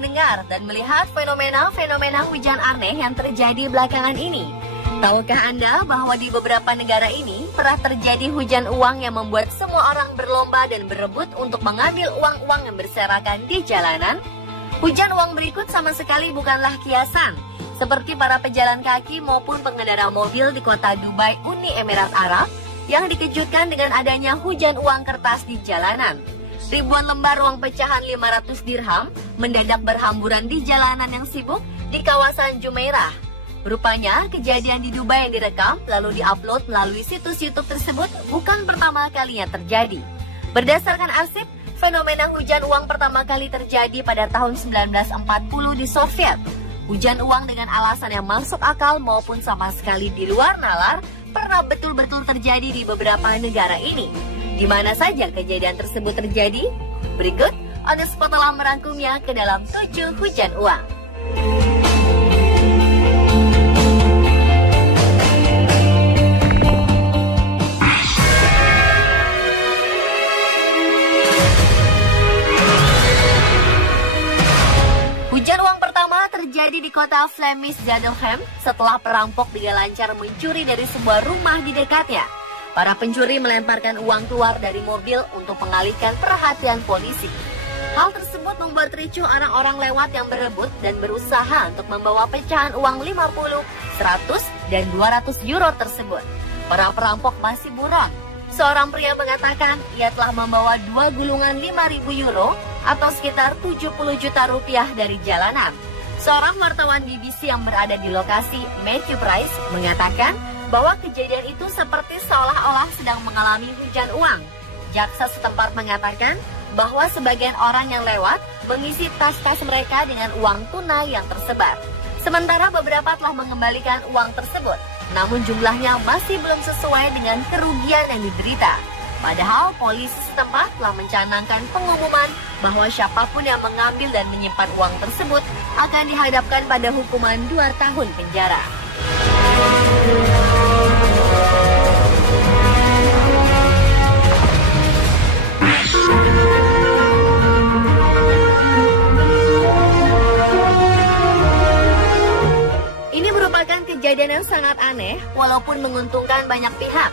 mendengar dan melihat fenomena-fenomena hujan aneh yang terjadi belakangan ini? Tahukah Anda bahwa di beberapa negara ini pernah terjadi hujan uang yang membuat semua orang berlomba dan berebut untuk mengambil uang-uang yang berserakan di jalanan? Hujan uang berikut sama sekali bukanlah kiasan, seperti para pejalan kaki maupun pengendara mobil di kota Dubai, Uni Emirat Arab, yang dikejutkan dengan adanya hujan uang kertas di jalanan. Ribuan lembar uang pecahan 500 dirham mendadak berhamburan di jalanan yang sibuk di kawasan Jumeirah. Rupanya kejadian di Dubai yang direkam lalu diupload melalui situs YouTube tersebut bukan pertama kalinya terjadi. Berdasarkan arsip, fenomena hujan uang pertama kali terjadi pada tahun 1940 di Soviet. Hujan uang dengan alasan yang masuk akal maupun sama sekali di luar nalar pernah betul-betul terjadi di beberapa negara ini. Di mana saja kejadian tersebut terjadi? Berikut, On The Spot telah merangkumnya ke dalam 7 hujan uang. Hujan uang pertama terjadi di kota Flemish Zaventem setelah perampok dengan lancar mencuri dari sebuah rumah di dekatnya. Para pencuri melemparkan uang keluar dari mobil untuk mengalihkan perhatian polisi. Hal tersebut membuat ricuh orang-orang lewat yang berebut dan berusaha untuk membawa pecahan uang 50, 100, dan 200 euro tersebut. Para perampok masih buron. Seorang pria mengatakan ia telah membawa 2 gulungan 5.000 euro atau sekitar 70 juta rupiah dari jalanan. Seorang wartawan BBC yang berada di lokasi, Matthew Price, mengatakan bahwa kejadian itu seperti seolah-olah sedang mengalami hujan uang. Jaksa setempat mengatakan bahwa sebagian orang yang lewat mengisi tas-tas mereka dengan uang tunai yang tersebar. Sementara beberapa telah mengembalikan uang tersebut, namun jumlahnya masih belum sesuai dengan kerugian yang diderita. Padahal polisi setempat telah mencanangkan pengumuman bahwa siapapun yang mengambil dan menyimpan uang tersebut akan dihadapkan pada hukuman 2 tahun penjara. Ini merupakan kejadian yang sangat aneh walaupun menguntungkan banyak pihak.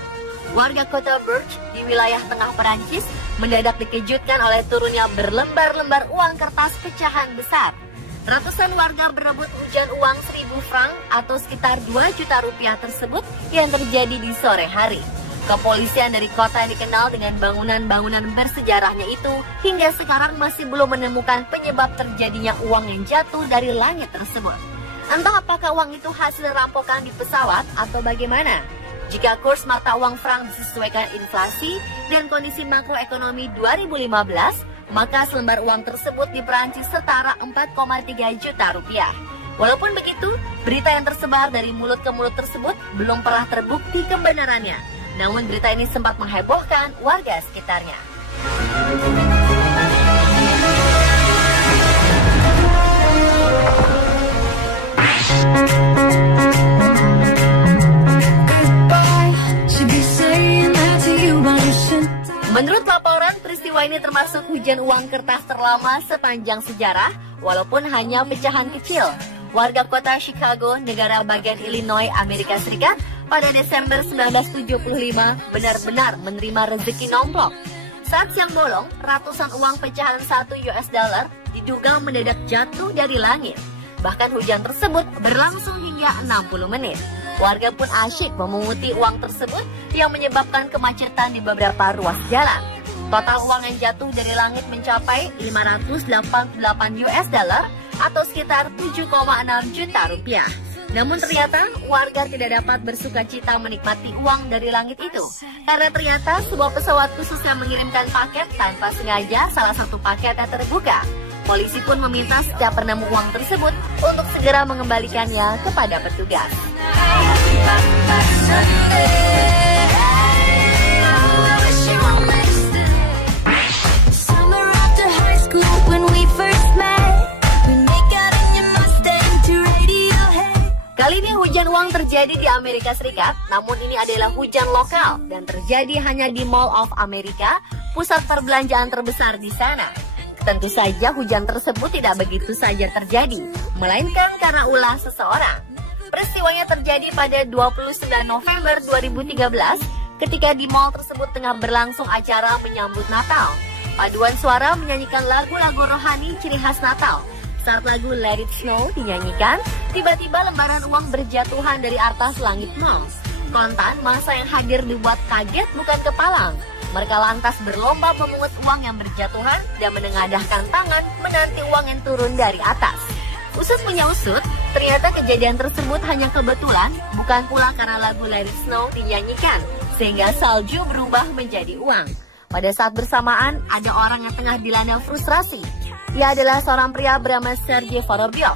Warga kota Bourges di wilayah tengah Perancis mendadak dikejutkan oleh turunnya berlembar-lembar uang kertas pecahan besar. Ratusan warga berebut hujan uang 1.000 franc atau sekitar 2 juta rupiah tersebut yang terjadi di sore hari. Kepolisian dari kota yang dikenal dengan bangunan-bangunan bersejarahnya itu hingga sekarang masih belum menemukan penyebab terjadinya uang yang jatuh dari langit tersebut. Entah apakah uang itu hasil rampokan di pesawat atau bagaimana. Jika kurs mata uang franc disesuaikan inflasi dan kondisi makroekonomi 2015, maka selembar uang tersebut di Perancis setara 4,3 juta rupiah. Walaupun begitu, berita yang tersebar dari mulut ke mulut tersebut belum pernah terbukti kebenarannya. Namun berita ini sempat menghebohkan warga sekitarnya. Menurut laporan, peristiwa ini termasuk hujan uang kertas terlama sepanjang sejarah, walaupun hanya pecahan kecil. Warga kota Chicago, negara bagian Illinois, Amerika Serikat, pada Desember 1975 benar-benar menerima rezeki nomplok. Saat siang bolong, ratusan uang pecahan $1 diduga mendadak jatuh dari langit. Bahkan hujan tersebut berlangsung hingga 60 menit. Warga pun asyik memunguti uang tersebut yang menyebabkan kemacetan di beberapa ruas jalan. Total uang yang jatuh dari langit mencapai $588 atau sekitar 7,6 juta rupiah. Namun ternyata warga tidak dapat bersukacita menikmati uang dari langit itu. Karena ternyata sebuah pesawat khusus yang mengirimkan paket tanpa sengaja salah satu paketnya terbuka. Polisi pun meminta setiap penemu uang tersebut untuk segera mengembalikannya kepada petugas. Kali ini hujan uang terjadi di Amerika Serikat, namun ini adalah hujan lokal dan terjadi hanya di Mall of America, pusat perbelanjaan terbesar di sana. Tentu saja hujan tersebut tidak begitu saja terjadi, melainkan karena ulah seseorang. Peristiwanya terjadi pada 29 November 2013 ketika di mal tersebut tengah berlangsung acara menyambut Natal. Paduan suara menyanyikan lagu-lagu rohani ciri khas Natal. Saat lagu Let It Snow dinyanyikan, tiba-tiba lembaran uang berjatuhan dari atas langit mal. Kontan, masa yang hadir dibuat kaget bukan kepalang. Mereka lantas berlomba memungut uang yang berjatuhan dan menengadahkan tangan menanti uang yang turun dari atas. Usut punya usut, ternyata kejadian tersebut hanya kebetulan, bukan pula karena lagu Let It Snow dinyanyikan, sehingga salju berubah menjadi uang. Pada saat bersamaan, ada orang yang tengah dilanda frustrasi. Ia adalah seorang pria bernama Sergey Vorobyov,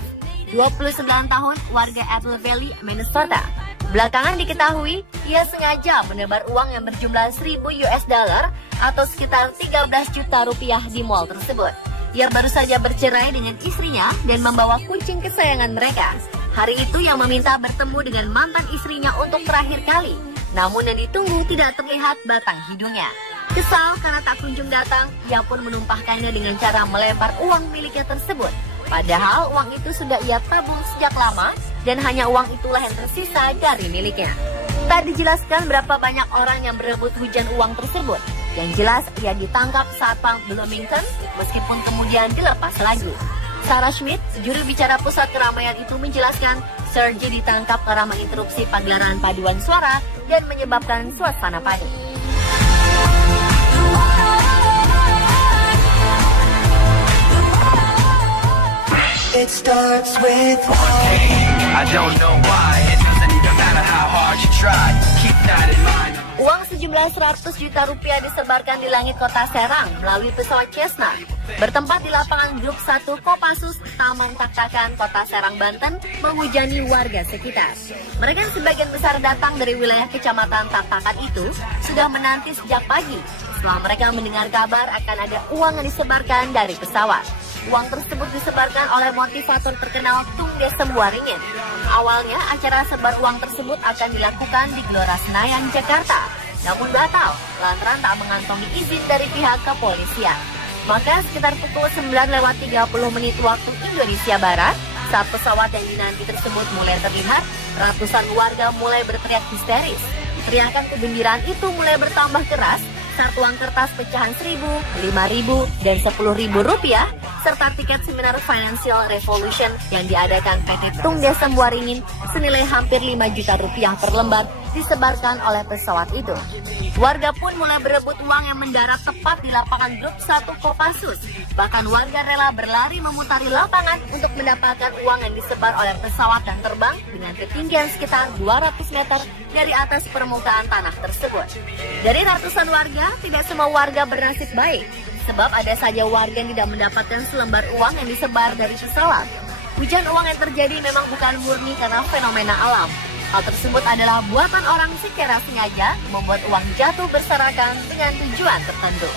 29 tahun, warga Apple Valley, Minnesota. Belakangan diketahui, ia sengaja menebar uang yang berjumlah 1.000 US dollar atau sekitar 13 juta rupiah di mall tersebut. Ia baru saja bercerai dengan istrinya dan membawa kucing kesayangan mereka. Hari itu yang meminta bertemu dengan mantan istrinya untuk terakhir kali. Namun yang ditunggu tidak terlihat batang hidungnya. Kesal karena tak kunjung datang, ia pun menumpahkannya dengan cara melempar uang miliknya tersebut. Padahal uang itu sudah ia tabung sejak lama dan hanya uang itulah yang tersisa dari miliknya. Tak dijelaskan berapa banyak orang yang berebut hujan uang tersebut. Yang jelas ia ditangkap satpam Bloomington meskipun kemudian dilepas lagi. Sarah Schmidt, juru bicara pusat keramaian itu menjelaskan, Sergey ditangkap karena menginterupsi pagelaran paduan suara dan menyebabkan suasana panik. It starts with one thing. I don't know why. It doesn't even matter how hard you try. Keep that in mind. Uang sejumlah 100 juta rupiah disebarkan di langit kota Serang melalui pesawat Cessna. Bertempat di lapangan Grup 1 Kopassus, Taman Taktakan, Kota Serang, Banten, menghujani warga sekitar. Mereka yang sebagian besar datang dari wilayah kecamatan Taktakan itu sudah menanti sejak pagi setelah mereka mendengar kabar akan ada uang yang disebarkan dari pesawat. Uang tersebut disebarkan oleh motivator terkenal Tung Desem Waringin. Awalnya acara sebar uang tersebut akan dilakukan di Gelora Senayan, Jakarta. Namun batal, lantaran tak mengantongi izin dari pihak kepolisian. Maka sekitar pukul 9:30 waktu Indonesia Barat, saat pesawat yang dinanti tersebut mulai terlihat, ratusan warga mulai berteriak histeris. Teriakan kegembiraan itu mulai bertambah keras saat uang kertas pecahan 1.000, 5.000, dan 10.000 rupiah serta tiket seminar Financial Revolution yang diadakan PT Tung Desem Waringin senilai hampir 5 juta rupiah per lembar disebarkan oleh pesawat itu. Warga pun mulai berebut uang yang mendarat tepat di lapangan Grup 1 Kopassus. Bahkan warga rela berlari memutari lapangan untuk mendapatkan uang yang disebar oleh pesawat yang terbang dengan ketinggian sekitar 200 meter dari atas permukaan tanah tersebut. Dari ratusan warga, tidak semua warga bernasib baik, sebab ada saja warga yang tidak mendapatkan selembar uang yang disebar dari pesawat. Hujan uang yang terjadi memang bukan murni karena fenomena alam. Hal tersebut adalah buatan orang secara sengaja membuat uang jatuh berserakan dengan tujuan tertentu.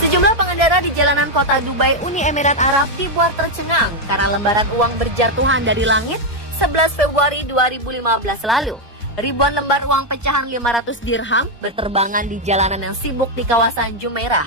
Sejumlah pengendara di jalanan kota Dubai, Uni Emirat Arab dibuat tercengang karena lembaran uang berjatuhan dari langit 11 Februari 2015 lalu. Ribuan lembar uang pecahan 500 dirham berterbangan di jalanan yang sibuk di kawasan Jumeirah.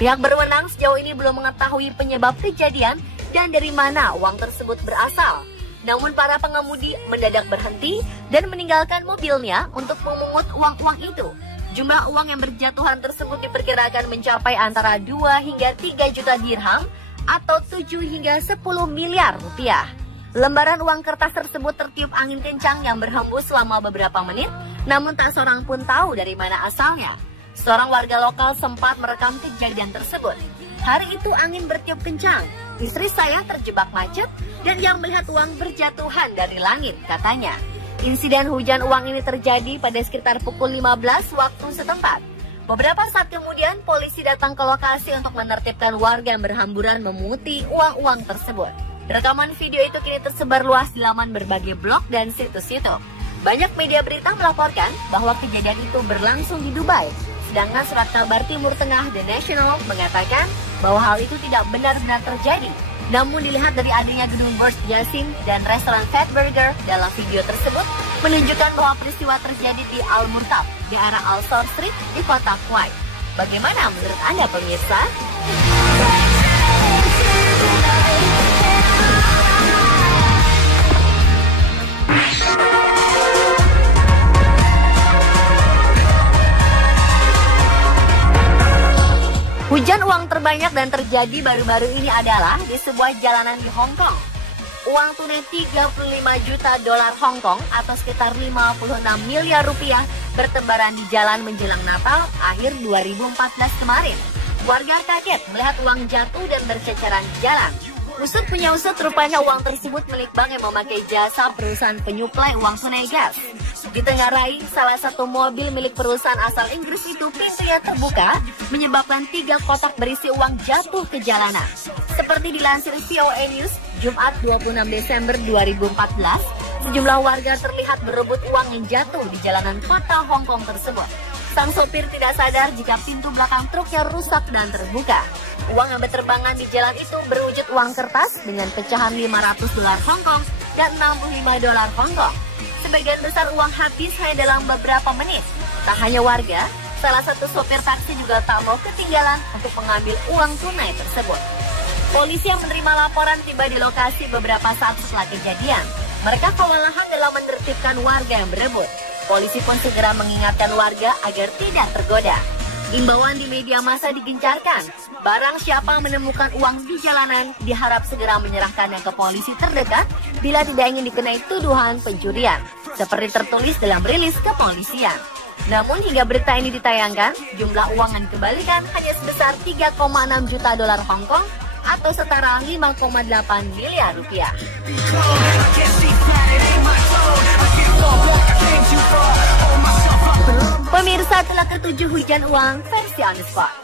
Pihak berwenang sejauh ini belum mengetahui penyebab kejadian dan dari mana uang tersebut berasal. Namun para pengemudi mendadak berhenti dan meninggalkan mobilnya untuk memungut uang-uang itu. Jumlah uang yang berjatuhan tersebut diperkirakan mencapai antara 2 hingga 3 juta dirham atau 7 hingga 10 miliar rupiah. Lembaran uang kertas tersebut tertiup angin kencang yang berhembus selama beberapa menit, namun tak seorang pun tahu dari mana asalnya. Seorang warga lokal sempat merekam kejadian tersebut. Hari itu angin bertiup kencang, istri saya terjebak macet dan yang melihat uang berjatuhan dari langit, katanya. Insiden hujan uang ini terjadi pada sekitar pukul 15 waktu setempat. Beberapa saat kemudian, polisi datang ke lokasi untuk menertibkan warga yang berhamburan memunguti uang-uang tersebut. Rekaman video itu kini tersebar luas di laman berbagai blog dan situs YouTube. Banyak media berita melaporkan bahwa kejadian itu berlangsung di Dubai. Sedangkan surat kabar Timur Tengah The National mengatakan bahwa hal itu tidak benar-benar terjadi. Namun dilihat dari adanya gedung Burj Yassin dan restoran Fat Burger dalam video tersebut menunjukkan bahwa peristiwa terjadi di Al Murtab, daerah Al Saur Street di kota Kuwait. Bagaimana menurut Anda pemirsa? Hujan uang terbanyak dan terjadi baru-baru ini adalah di sebuah jalanan di Hong Kong. Uang tunai 35 juta dolar Hong Kong atau sekitar 56 miliar rupiah bertebaran di jalan menjelang Natal akhir 2014 kemarin. Warga kaget melihat uang jatuh dan berceceran di jalan. Usut punya usut, rupanya uang tersebut milik bank yang memakai jasa perusahaan penyuplai uang tunai gas. Ditengarai, salah satu mobil milik perusahaan asal Inggris itu pintunya terbuka, menyebabkan 3 kotak berisi uang jatuh ke jalanan. Seperti dilansir VOA News, Jumat 26 Desember 2014, sejumlah warga terlihat berebut uang yang jatuh di jalanan kota Hong Kong tersebut. Sang sopir tidak sadar jika pintu belakang truknya rusak dan terbuka. Uang yang berterbangan di jalan itu berwujud uang kertas dengan pecahan 500 dolar Hong Kong dan 65 dolar Hong Kong. Sebagian besar uang habis hanya dalam beberapa menit. Tak hanya warga, salah satu sopir taksi juga tak mau ketinggalan untuk mengambil uang tunai tersebut. Polisi yang menerima laporan tiba di lokasi beberapa saat setelah kejadian. Mereka kewalahan dalam menertibkan warga yang berebut. Polisi pun segera mengingatkan warga agar tidak tergoda. Imbauan di media massa digencarkan. Barang siapa menemukan uang di jalanan diharap segera menyerahkannya ke polisi terdekat bila tidak ingin dikenai tuduhan pencurian, seperti tertulis dalam rilis kepolisian. Namun hingga berita ini ditayangkan, jumlah uang yang dikembalikan hanya sebesar 3,6 juta dolar Hong Kong atau setara 5,8 miliar rupiah. Pemirsa, telah ketujuh hujan uang versi on the spot.